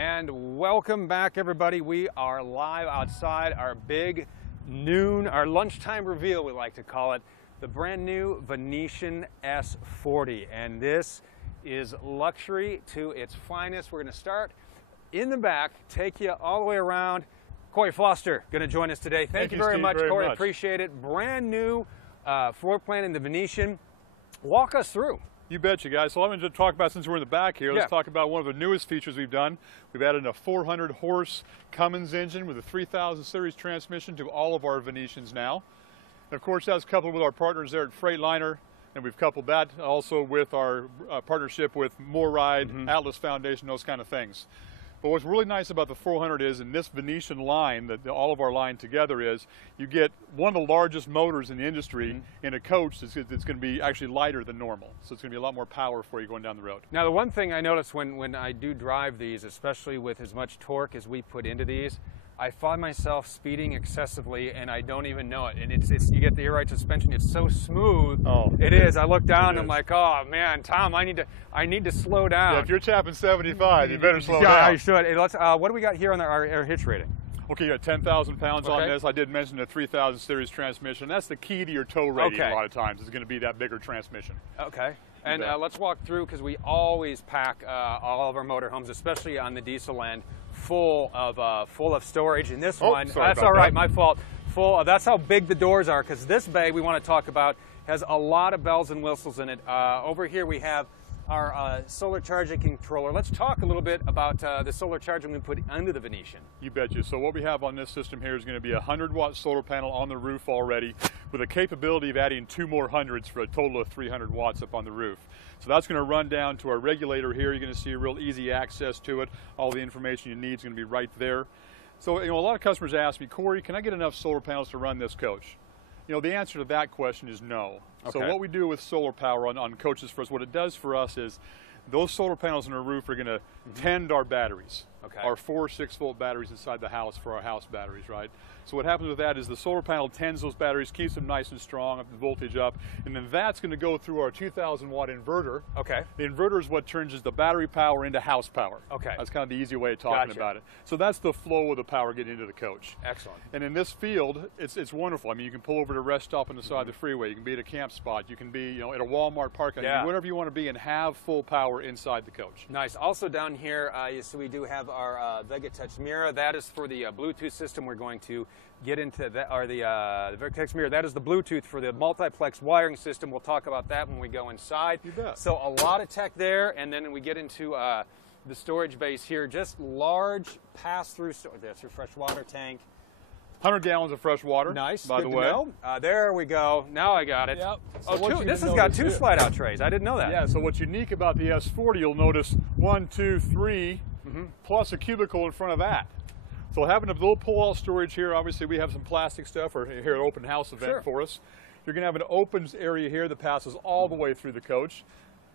And welcome back, everybody. We are live outside our big noon, our lunchtime reveal, we like to call it, the brand new Venetian S40. And this is luxury to its finest. We're going to start in the back, take you all the way around. Corey Foster going to join us today. Thank you very much, Corey. Appreciate it. Brand new floor plan in the Venetian. Walk us through. You bet you guys. So let me just talk about, since we're in the back here, let's talk about one of the newest features we've done. We've added a 400 horse Cummins engine with a 3000 series transmission to all of our Venetians now. And of course, that's coupled with our partners there at Freightliner, and we've coupled that also with our partnership with More Ride, Atlas Foundation, those kind of things. But what's really nice about the 400 is, in this Venetian line, that all of our line together is, you get one of the largest motors in the industry in a coach that's going to be actually lighter than normal. So it's going to be a lot more power for you going down the road. Now, the one thing I notice when I do drive these, especially with as much torque as we put into these, I find myself speeding excessively and I don't even know it. And you get the air ride suspension, it's so smooth. Oh, it is. I look down and I'm like, oh man, Tom, I need to slow down. Yeah, if you're tapping 75, you better slow down. Yeah, I should. Hey, let's, what do we got here on our hitch rating? Okay, you got 10,000 pounds on this. I did mention the 3000 series transmission. That's the key to your tow rating a lot of times. It's going to be that bigger transmission. Okay. And let's walk through, because we always pack all of our motorhomes, especially on the diesel end, full of storage. And this one, that's all right, my fault. That's how big the doors are, because this bay we want to talk about has a lot of bells and whistles in it. Over here we have our solar charging controller. Let's talk a little bit about the solar charging we put under the Venetian. You betcha. So what we have on this system here is going to be a 100-watt solar panel on the roof already, with a capability of adding 2 more hundreds for a total of 300 watts up on the roof. So that's going to run down to our regulator here. You're going to see a real easy access to it. All the information you need is going to be right there. So, a lot of customers ask me, Corey, can I get enough solar panels to run this coach? The answer to that question is no. Okay. So what we do with solar power on coaches for us, what it does for us is, those solar panels on our roof are going to tend our batteries. Our 4 6-volt batteries inside the house for our house batteries, right? So what happens with that is the solar panel tends those batteries, keeps them nice and strong, up the voltage up, and then that's going to go through our 2,000-watt inverter. Okay. The inverter is what turns the battery power into house power. Okay. That's kind of the easy way of talking about it. So that's the flow of the power getting into the coach. Excellent. And in this field, it's wonderful. I mean, you can pull over to a rest stop on the side of the freeway. You can be at a camp spot. You can be, at a Walmart parking lot. Whatever you want to be, and have full power inside the coach. Nice. Also down here, so we do have our Vega Touch mirror. That is for the Bluetooth system. We're going to get into that, or the Vega Touch mirror. That is the Bluetooth for the multiplex wiring system. We'll talk about that when we go inside. You bet. So a lot of tech there, and then we get into the storage base here. Just large pass-through storage. That's your fresh water tank. 100 gallons of fresh water. Nice. By the way. There we go. Now I got it. Yep. So this has got 2 slide-out trays. I didn't know that. Yeah. So what's unique about the S40, you'll notice 1, 2, 3, plus a cubicle in front of that. So having a little pull-out storage here, obviously we have some plastic stuff, or here at open house event for us. You're going to have an open area here that passes all the way through the coach.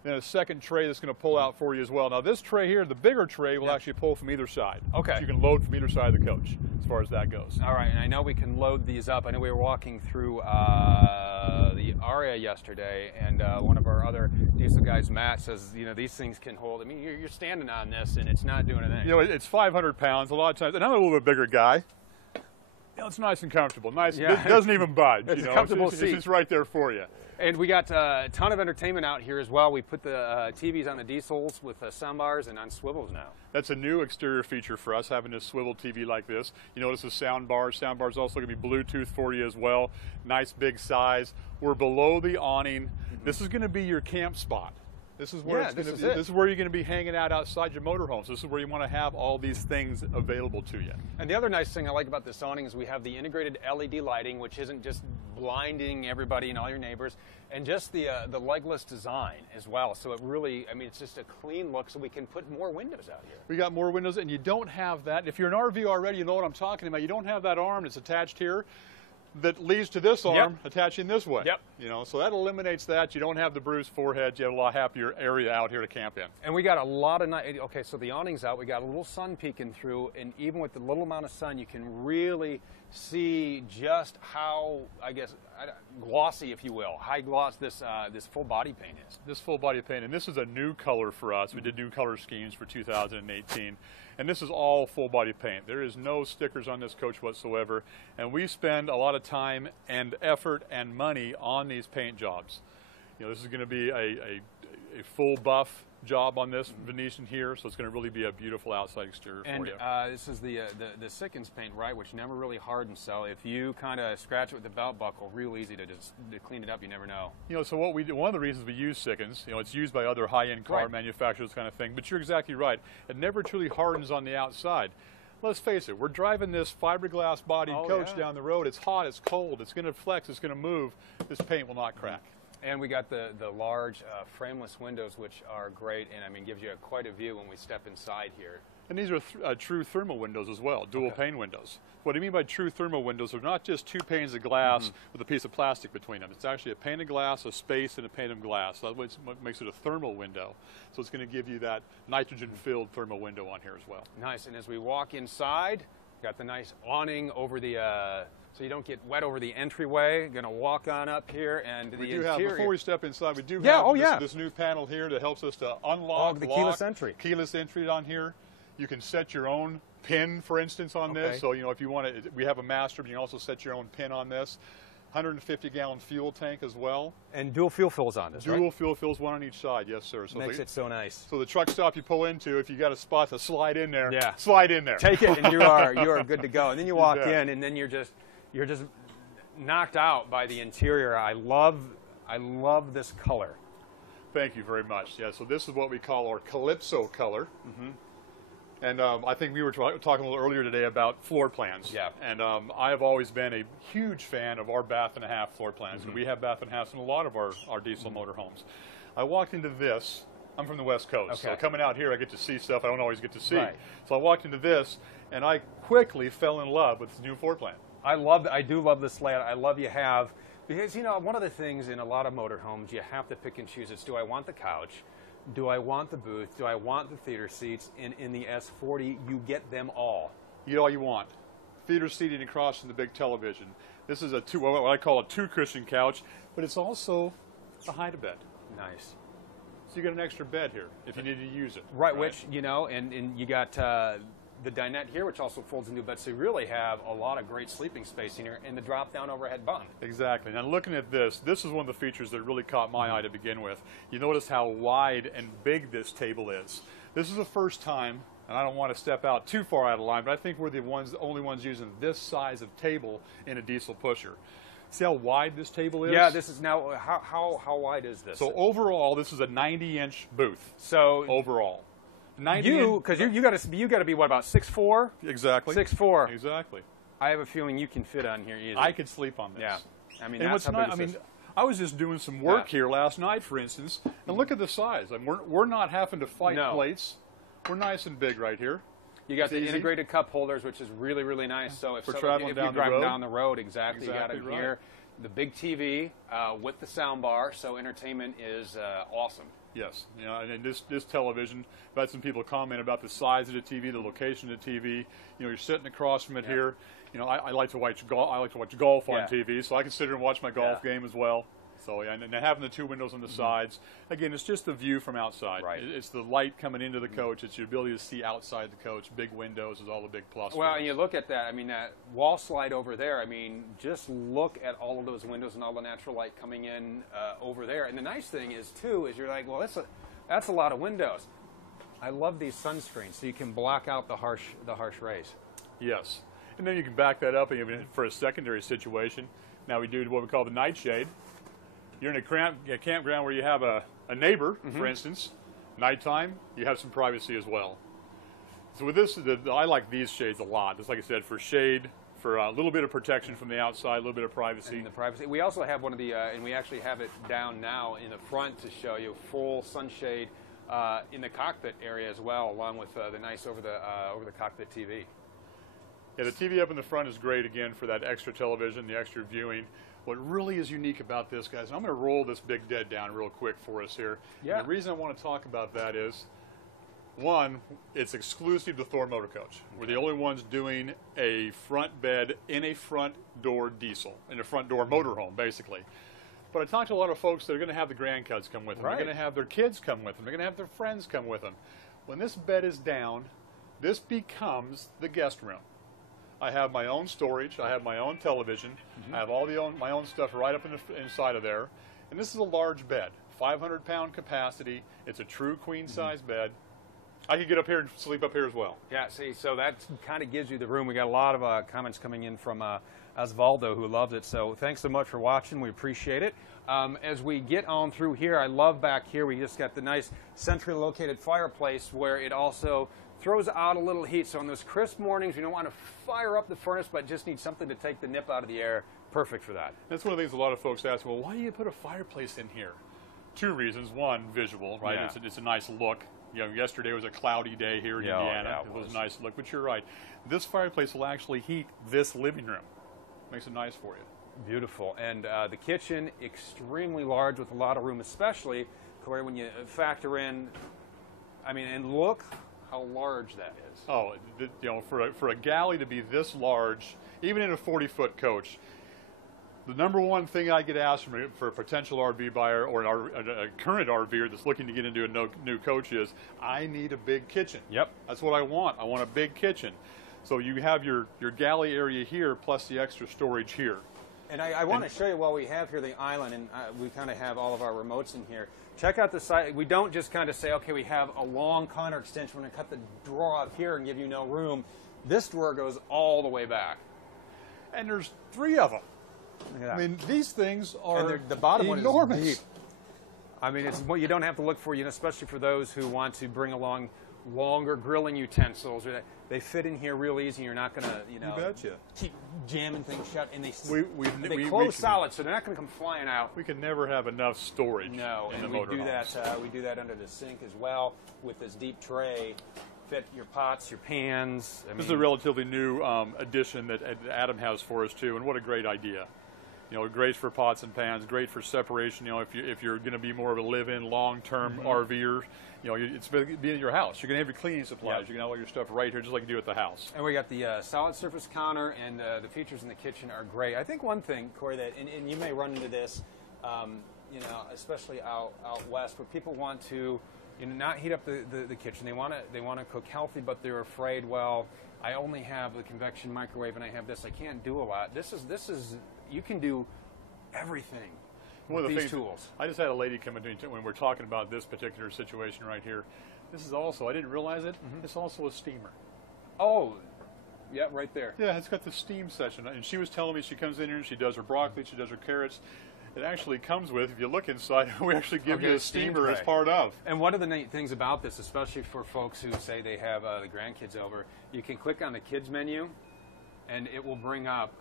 Then a second tray that's going to pull out for you as well. Now this tray here, the bigger tray, will actually pull from either side. Okay. So you can load from either side of the coach as far as that goes. All right, and I know we can load these up. I know we were walking through the Aria yesterday, and one of our other diesel guys, Matt, says, these things can hold. I mean, you're standing on this and it's not doing anything. It's 500 pounds a lot of times, and I'm a little bit bigger guy. It's nice and comfortable. Nice. It doesn't even budge. It's a comfortable seat. It's right there for you. And we got a ton of entertainment out here as well. We put the TVs on the diesels with sound bars and on swivels now. That's a new exterior feature for us, having a swivel TV like this. You notice the sound bars. Sound bars also going to be Bluetooth for you as well. Nice big size. We're below the awning. This is going to be your camp spot. This is where this is where you're going to be hanging out outside your motorhomes. This is where you want to have all these things available to you. And the other nice thing I like about this awning is we have the integrated LED lighting, which isn't just blinding everybody and all your neighbors, and just the legless design as well. So it really, it's just a clean look, so we can put more windows out here. We got more windows, and you don't have that. If you're an RV already, you know what I'm talking about. You don't have that arm that's attached here that leads to this arm attaching this way. So that eliminates that. You don't have the bruised forehead. You have a lot happier area out here to camp in. And we got a lot of so the awning's out. We got a little sun peeking through, and even with the little amount of sun, you can really see just how, glossy, if you will, high gloss this full body paint is. This full body paint, and this is a new color for us. We did new color schemes for 2018. And this is all full body paint. There is no stickers on this coach whatsoever. And we spend a lot of time and effort and money on these paint jobs. You know, this is going to be a full buff job on this Venetian here, so it's going to really be a beautiful outside exterior for you. And this is the Sickens paint, right, which never really hardens, so if you kind of scratch it with the belt buckle, real easy to just clean it up, you never know. You know, so what we do, one of the reasons we use Sickens, you know, it's used by other high-end car manufacturers kind of thing, but you're exactly right. It never truly hardens on the outside. Let's face it, we're driving this fiberglass bodied coach down the road. It's hot, it's cold, it's going to flex, it's going to move. This paint will not crack. And we got the large frameless windows, which are great, and I mean gives you quite a view when we step inside here. And these are true thermal windows as well, dual pane windows. What I mean by true thermal windows are not just two panes of glass with a piece of plastic between them. It's actually a pane of glass, a space, and a pane of glass. That's what makes it a thermal window. So it's going to give you that nitrogen-filled thermal window on here as well. Nice. And as we walk inside, got the nice awning over the so you don't get wet over the entryway. Going to walk on up here and the interior. Before we step inside, we do have this new panel here that helps us to unlock the keyless entry. Keyless entry on here. You can set your own pin, for instance, on this. So, you know, if you want to, we have a master, but you can also set your own pin on this. 150-gallon fuel tank as well. And dual fuel fills on this, Dual fuel fills, one on each side, yes, sir. So makes it so nice. So the truck stop you pull into, if you got a spot to slide in there, slide in there. Take it, and you are good to go. And then you walk in, and then you're just knocked out by the interior. I love this color. Thank you very much. Yeah, so this is what we call our Calypso color. And I think we were talking a little earlier today about floor plans. Yeah. And I have always been a huge fan of our bath and a half floor plans. And we have bath and a halves in a lot of our diesel motor homes. I walked into this. I'm from the West Coast, so coming out here I get to see stuff I don't always get to see. So I walked into this, and I quickly fell in love with this new floor plan. I do love this layout. I love you have, because, you know, one of the things in a lot of motorhomes, you have to pick and choose. It's, do I want the couch? Do I want the booth? Do I want the theater seats? In the S40, you get them all. You get all you want. Theater seating across from the big television. This is what I call a two-cushion couch, but it's also a hide-a-bed. Nice. So you get an extra bed here if you need to use it. Right. Which, you know, and you got the dinette here, which also folds into a bed, so you really have a lot of great sleeping space in here, and the drop-down overhead bunk. Exactly. Now looking at this is one of the features that really caught my eye to begin with. You notice how wide and big this table is. This is the first time, and I don't want to step out too far out of line, but I think we're the only ones using this size of table in a diesel pusher. See how wide this table is? Yeah, this is now, how wide is this? So overall, this is a 90-inch booth. So overall. Because you got to be what, about 6'4"? Exactly. 6'4". Exactly. I have a feeling you can fit on here easily. I could sleep on this. Yeah. I mean, and that's how big this is. I was just doing some work here last night, for instance, and look at the size. I mean, we're not having to fight plates. We're nice and big right here. You got the integrated cup holders, which is really, really nice. So if you're driving down the road, you got them here. The big TV with the sound bar, so entertainment is awesome. Yes, you know, and this television, I've had some people comment about the size of the TV, the location of the TV. You know, you're sitting across from it here. You know, I like to watch golf. I like to watch golf on TV, so I can sit here and watch my golf game as well. So, and having the two windows on the sides, again, it's just the view from outside. Right. It's the light coming into the coach. It's your ability to see outside the coach. Big windows is all the big plus. Well, and you look at that. I mean, that wall slide over there. I mean, just look at all of those windows and all the natural light coming in over there. And the nice thing is, too, is you're like, well, that's a lot of windows. I love these sunscreens, so you can block out the harsh rays. Yes. And then you can back that up even for a secondary situation. Now we do what we call the nightshade. You're in a campground where you have a neighbor, for instance. Nighttime, you have some privacy as well. So with this, I like these shades a lot. Just like I said, for shade, for a little bit of protection from the outside, a little bit of privacy. And the privacy. We also have one of the, and we actually have it down now in the front to show you full sunshade in the cockpit area as well, along with the nice over the cockpit TV. Yeah, the TV up in the front is great again for that extra television, the extra viewing. What really is unique about this, guys, and I'm going to roll this big dead down real quick for us here. Yeah. And the reason I want to talk about that is, one, it's exclusive to Thor Motor Coach. We're the only ones doing a front bed in a front door diesel, in a front door motorhome, basically. But I talked to a lot of folks that are going to have the grandkids come with them. They're going to have their kids come with them. They're going to have their friends come with them. When this bed is down, this becomes the guest room. I have my own storage. I have my own television. I have all my own stuff right up inside of there. And this is a large bed, 500-pound capacity. It's a true queen-size bed. I could get up here and sleep up here as well. Yeah, see, so that kind of gives you the room. We got a lot of comments coming in from Osvaldo, who loves it. So thanks so much for watching. We appreciate it. As we get on through here, I love back here, we just got the nice centrally located fireplace where it also throws out a little heat. So on those crisp mornings, you don't want to fire up the furnace, but just need something to take the nip out of the air. Perfect for that. That's one of the things a lot of folks ask, well, why do you put a fireplace in here? Two reasons. One, visual, right? Yeah. It's a nice look. You know, yesterday was a cloudy day here in Indiana. Yeah, it was a nice look, but you're right. This fireplace will actually heat this living room. Makes it nice for you. Beautiful. And the kitchen, extremely large with a lot of room, especially, Corey, when you factor in, I mean, and look how large that is. Oh, you know, for a galley to be this large, even in a 40-foot coach, the number one thing I get asked for a potential RV buyer or a current RVer that's looking to get into a new coach is, I need a big kitchen. Yep. That's what I want. I want a big kitchen. So you have your galley area here plus the extra storage here. And I want to show you while we have here the island, and we kind of have all of our remotes in here. Check out the side. We don't just kind of say, okay, we have a long counter extension. We're going to cut the drawer out here and give you no room. This drawer goes all the way back. And there's 3 of them. Look at that. I mean, these things are and the bottom enormous. one is deep. I mean, it's what you don't have to look for, you know, especially for those who want to bring along longer grilling utensils. They fit in here real easy. You're not going to, you know, keep jamming things shut. And they close solid, so they're not going to come flying out. We can never have enough storage. No, in and the we do motorhomes. that. We do that under the sink as well with this deep tray. Fit your pots, your pans. This is a relatively new addition that Adam has for us too, and what a great idea. You know, great for pots and pans, great for separation. You know, if you're going to be more of a live-in, long-term RVer, you know, it's going to be in your house. You're going to have your cleaning supplies. You're going to have all your stuff right here, just like you do at the house. And we got the solid surface counter, and the features in the kitchen are great. I think one thing, Corey, that and you may run into this, you know, especially out west, where people want to, you know, not heat up the kitchen. They want to cook healthy, but they're afraid, well, I only have the convection microwave and I have this. I can't do a lot. This is you can do everything with these tools. I just had a lady come in when we're talking about this particular situation right here. This is also, I didn't realize it, it's also a steamer. Oh, yeah, right there. Yeah, it's got the steam section. And she was telling me she comes in here and she does her broccoli, she does her carrots. It actually comes with, if you look inside, we actually give you a steamer as part of. And one of the neat things about this, especially for folks who say they have the grandkids over, you can click on the kids menu, and it will bring up,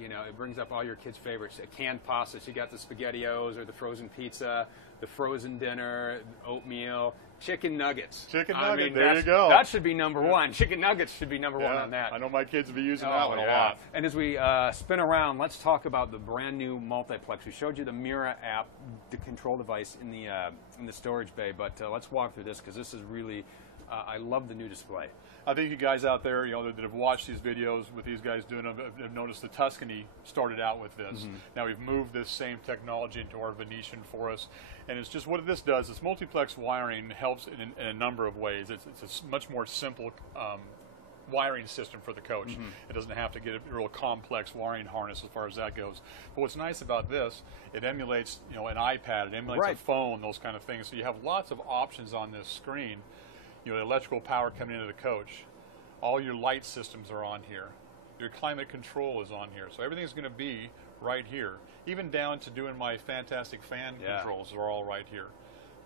you know, it brings up all your kids' favorites. Canned pasta, so you got the SpaghettiOs or the frozen pizza, the frozen dinner, oatmeal, chicken nuggets. Chicken nuggets, there you go. That should be number one. Chicken nuggets should be number one on that. I know my kids will be using that one a lot. And as we spin around, let's talk about the brand new Multiplex. We showed you the Mira app, the control device in the storage bay, but let's walk through this because this is really, I love the new display. I think you guys out there, you know, that have watched these videos with these guys doing them, have noticed the Tuscany started out with this. Now we've moved this same technology into our Venetian for us, and it's just what this does. This multiplex wiring helps in a number of ways. It's a much more simple wiring system for the coach. It doesn't have to get a real complex wiring harness as far as that goes. But what's nice about this, it emulates, you know, an iPad, it emulates a phone, those kind of things. So you have lots of options on this screen. You know, the electrical power coming into the coach. All your light systems are on here. Your climate control is on here. So everything's going to be right here. Even down to doing my fantastic fan controls are all right here.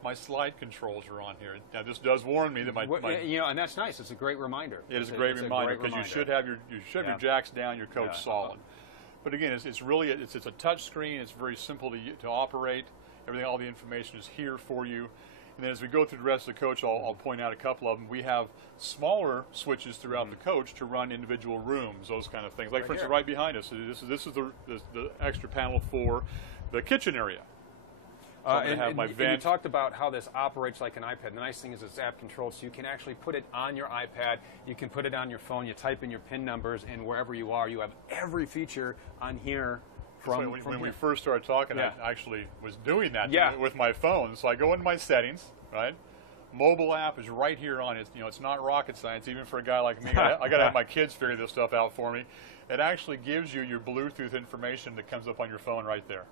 My slide controls are on here. Now this does warn me that my you know, and that's nice. It's a great reminder. It is a great reminder because you should have your jacks down, your coach solid. But again, it's really a touch screen. It's very simple to operate. Everything, all the information is here for you. And then as we go through the rest of the coach, I'll point out a couple of them. We have smaller switches throughout the coach to run individual rooms, those kind of things. Like, for instance, right behind us, this is the extra panel for the kitchen area. So and you talked about how this operates like an iPad. The nice thing is it's app controlled, so you can actually put it on your iPad. You can put it on your phone. You type in your PIN numbers, and wherever you are, you have every feature on here. When we first started talking, I actually was doing that with my phone. So I go into my settings, right? Mobile app is right here on it. You know, it's not rocket science, even for a guy like me. I got to have my kids figure this stuff out for me. It actually gives you your Bluetooth information that comes up on your phone right there.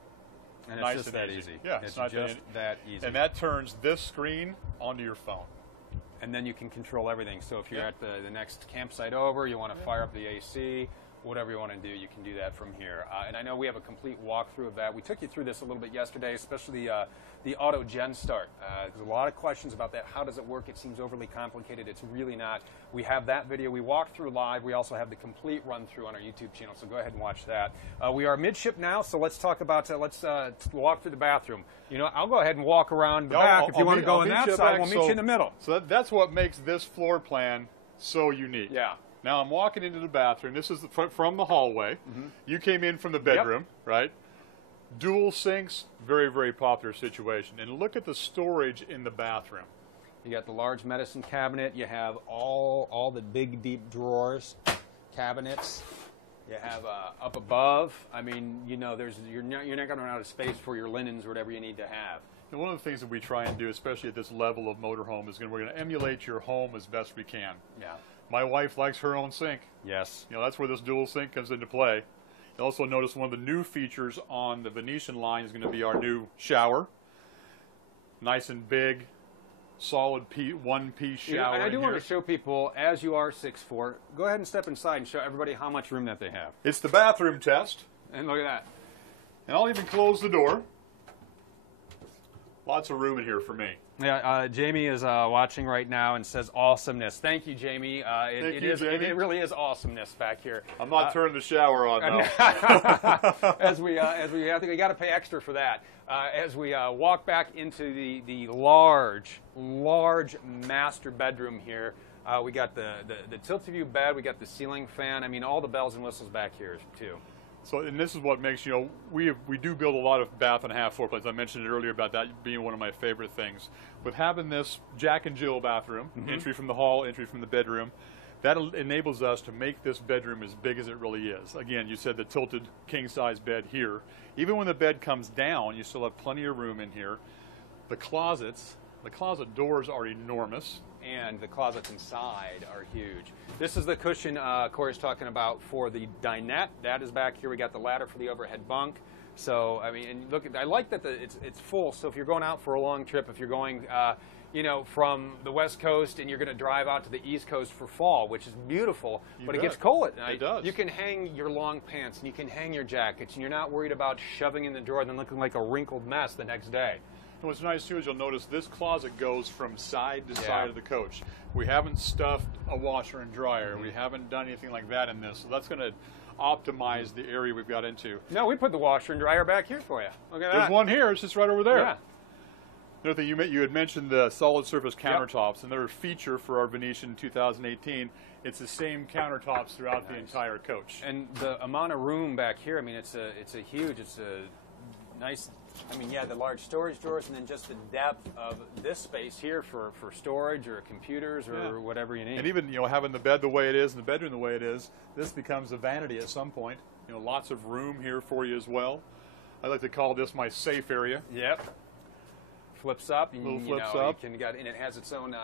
And nice it's just and that easy. easy. Yeah, it's not just that easy. And that turns this screen onto your phone. And then you can control everything. So if you're at the next campsite over, you want to fire up the AC, whatever you want to do, you can do that from here. And I know we have a complete walkthrough of that. We took you through this a little bit yesterday, especially the auto gen start. There's a lot of questions about that. How does it work? It seems overly complicated. It's really not. We have that video we walked through live. We also have the complete run through on our YouTube channel, so go ahead and watch that. We are midship now, so let's talk about, let's walk through the bathroom. You know, I'll go ahead and walk around the back. If you want to go on that side, we'll meet you in the middle. So that's what makes this floor plan so unique. Yeah. Now I'm walking into the bathroom. This is from the hallway. You came in from the bedroom, right? Dual sinks, very, very popular situation. And look at the storage in the bathroom. You got the large medicine cabinet. You have all the big, deep drawers, cabinets. You have up above. I mean, you know, you're not going to run out of space for your linens or whatever you need to have. And one of the things that we try and do, especially at this level of motorhome, is we're going to emulate your home as best we can. Yeah. My wife likes her own sink. Yes. You know, that's where this dual sink comes into play. You also notice one of the new features on the Venetian line is going to be our new shower. Nice and big, solid one-piece shower. And I do want to show people, as you are 6'4", go ahead and step inside and show everybody how much room that they have. It's the bathroom test. And look at that. And I'll even close the door. Lots of room in here for me. Yeah, Jamie is watching right now and says awesomeness. Thank you, Jamie. Thank you, Jamie. It really is awesomeness back here. I'm not turning the shower on now. As we I think we got to pay extra for that. As we walk back into the large master bedroom here, we got the tilt-a-view bed. We got the ceiling fan. I mean, all the bells and whistles back here too. So, and this is what makes, you know, we do build a lot of bath and a half floor plans. I mentioned it earlier about that being one of my favorite things. With having this Jack and Jill bathroom, entry from the hall, entry from the bedroom, that enables us to make this bedroom as big as it really is. Again, you said the tilted king-size bed here. Even when the bed comes down, you still have plenty of room in here. The closet doors are enormous. And the closets inside are huge. This is the cushion Corey's talking about for the dinette. That is back here. We got the ladder for the overhead bunk. So, I mean, and look, I like that it's full. So if you're going out for a long trip, if you're going, you know, from the West Coast and you're going to drive out to the East Coast for fall, which is beautiful, but it gets cold at night. It does. You can hang your long pants and you can hang your jackets, and you're not worried about shoving in the drawer and then looking like a wrinkled mess the next day. And what's nice too is you'll notice this closet goes from side to side of the coach. We haven't stuffed a washer and dryer. We haven't done anything like that in this. So that's going to optimize the area we've got into. No, we put the washer and dryer back here for you. Look at that. There's one here. It's just right over there. Yeah. Another thing, you had mentioned the solid surface countertops. Another feature for our Venetian 2018. It's the same countertops throughout the entire coach. And the amount of room back here, I mean, it's a nice, I mean, yeah, the large storage drawers, and then just the depth of this space here for storage or computers or whatever you need. And even, you know, having the bed the way it is and the bedroom the way it is, this becomes a vanity at some point. You know, lots of room here for you as well. I like to call this my safe area. Yep. Flips up, and you can get, and it has its own,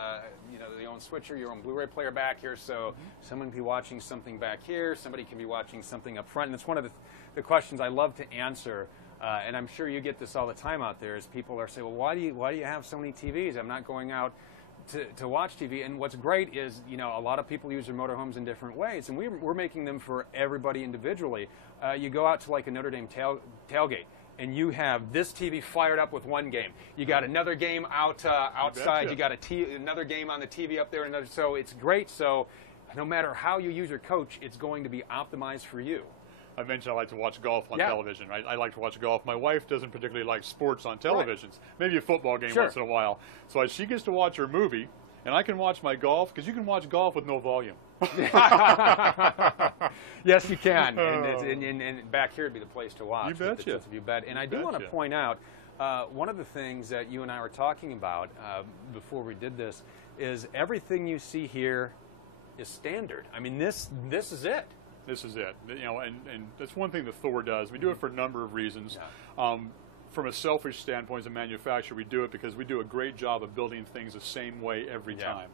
you know, your own switcher, your own Blu-ray player back here. So someone can be watching something back here. Somebody can be watching something up front. And it's one of the questions I love to answer. And I'm sure you get this all the time out there, is people are saying, well, why do you have so many TVs? I'm not going out to watch TV. And what's great is, you know, a lot of people use their motorhomes in different ways, and we're making them for everybody individually. You go out to like a Notre Dame tailgate, and you have this TV fired up with one game. You got another game outside. You got another game on the TV up there. So it's great. So no matter how you use your coach, it's going to be optimized for you. I mentioned I like to watch golf on television, right? I like to watch golf. My wife doesn't particularly like sports on televisions. Maybe a football game once in a while. So she gets to watch her movie, and I can watch my golf, because you can watch golf with no volume. Yes, you can. And back here would be the place to watch. You betcha. And I do want to point out, one of the things that you and I were talking about before we did this is everything you see here is standard. I mean, this is it. This is it. You know, and that's one thing that Thor does. We do it for a number of reasons. from a selfish standpoint as a manufacturer, we do it because we do a great job of building things the same way every time.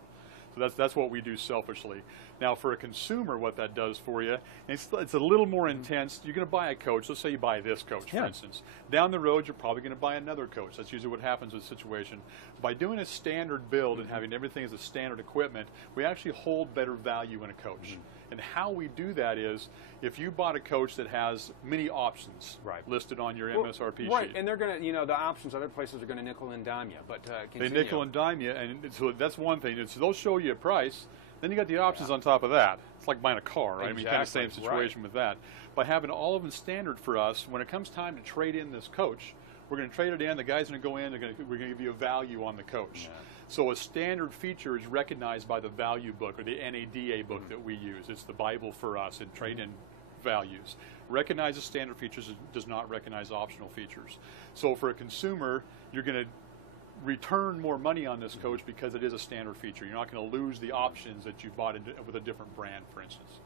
So that's what we do selfishly. Now for a consumer, what that does for you, it's a little more intense. You're going to buy a coach. Let's say you buy this coach, for instance. Down the road, you're probably going to buy another coach. That's usually what happens with the situation. By doing a standard build and having everything as a standard equipment, we actually hold better value in a coach. And how we do that is, if you bought a coach that has many options listed on your MSRP sheet. And they're going to, the options other places are going to nickel and dime you, but continue. They nickel and dime you, and so that's one thing. So they'll show you a price, then you got the options on top of that. It's like buying a car, right? I mean, kind of same situation with that. By having all of them standard for us, when it comes time to trade in this coach, we're going to trade it in, the guy's going to go in, we're going to give you a value on the coach. So a standard feature is recognized by the value book, or the NADA book that we use. It's the Bible for us in trade-in values. Recognizes standard features, does not recognize optional features. So for a consumer, you're going to return more money on this coach because it is a standard feature. You're not going to lose the options that you bought with a different brand, for instance.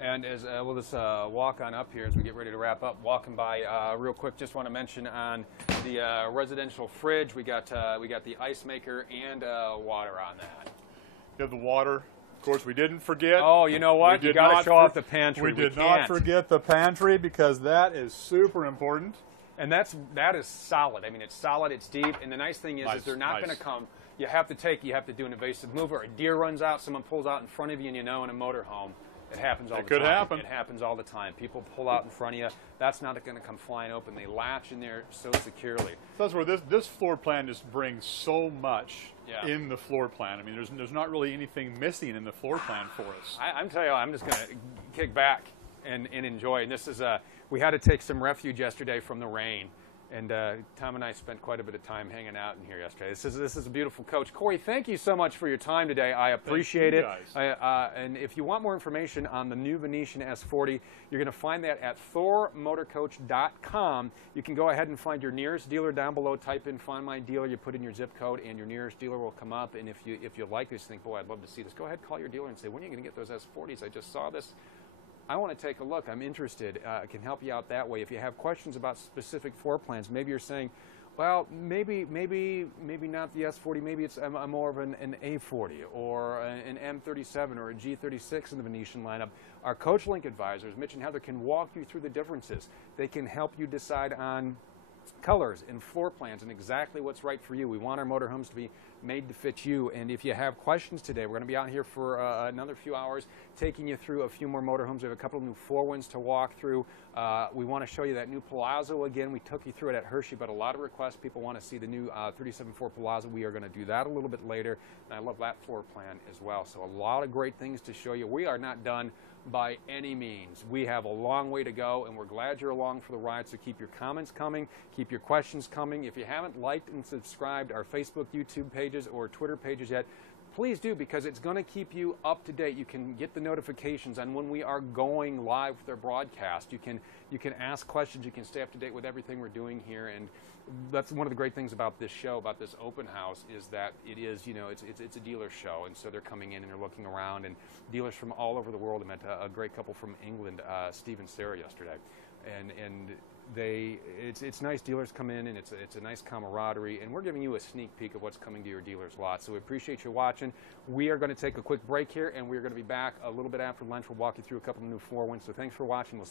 And as we'll just walk on up here as we get ready to wrap up. Walking by real quick, just want to mention on the residential fridge, we got the ice maker and water on that. You have the water. Of course, we didn't forget. Oh, you know what? You got to show off the pantry. We did not forget the pantry because that is super important. And that is solid. I mean, it's solid, it's deep, and the nice thing is they're not going to come. You have to do an evasive move, or a deer runs out, someone pulls out in front of you, and in a motorhome. It happens all the time. It could happen. It happens all the time. People pull out in front of you. That's not going to come flying open. They latch in there so securely. So that's where this floor plan just brings so much in the floor plan. I mean, there's not really anything missing in the floor plan for us. I'm telling you, I'm just going to kick back and enjoy. And this is we had to take some refuge yesterday from the rain. And Tom and I spent quite a bit of time hanging out in here yesterday. This is a beautiful coach. Corey, thank you so much for your time today. I appreciate it. And if you want more information on the new Venetian S40, you're going to find that at thormotorcoach.com. You can go ahead and find your nearest dealer down below. Type in "Find My Dealer." You put in your zip code, and your nearest dealer will come up. And if you like this, think, boy, I'd love to see this. Go ahead, call your dealer and say, when are you going to get those S40s? I just saw this. I want to take a look. I'm interested. I can help you out that way. If you have questions about specific floor plans, maybe you're saying, well, maybe not the S40. Maybe I'm more of an A40 or an M37 or a G36 in the Venetian lineup. Our Coach Link advisors, Mitch and Heather, can walk you through the differences. They can help you decide on colors and floor plans and exactly what's right for you. We want our motorhomes to be made to fit you. And if you have questions today, we're going to be out here for another few hours taking you through a few more motorhomes. We have a couple of new 4-winds to walk through. We want to show you that new Palazzo again. We took you through it at Hershey, but a lot of requests. People want to see the new 37.4 Palazzo. We are going to do that a little bit later. And I love that floor plan as well. So a lot of great things to show you. We are not done by any means. We have a long way to go, and we're glad you're along for the ride. So keep your comments coming, keep your questions coming. If you haven't liked and subscribed our Facebook, YouTube pages, or Twitter pages yet, please do, because it's going to keep you up to date. You can get the notifications on when we are going live with our broadcast. You can ask questions. You can stay up to date with everything we're doing here. And that's one of the great things about this show, about this open house, is that it is, it's a dealer show, and so they're coming in and they're looking around, and dealers from all over the world. I met a great couple from England, Steve and Sarah, yesterday, and it's nice. Dealers come in, and it's a nice camaraderie, and we're giving you a sneak peek of what's coming to your dealer's lot. So we appreciate you watching. We are going to take a quick break here, and we're going to be back a little bit after lunch. We'll walk you through a couple of new 4-winds. So thanks for watching. We'll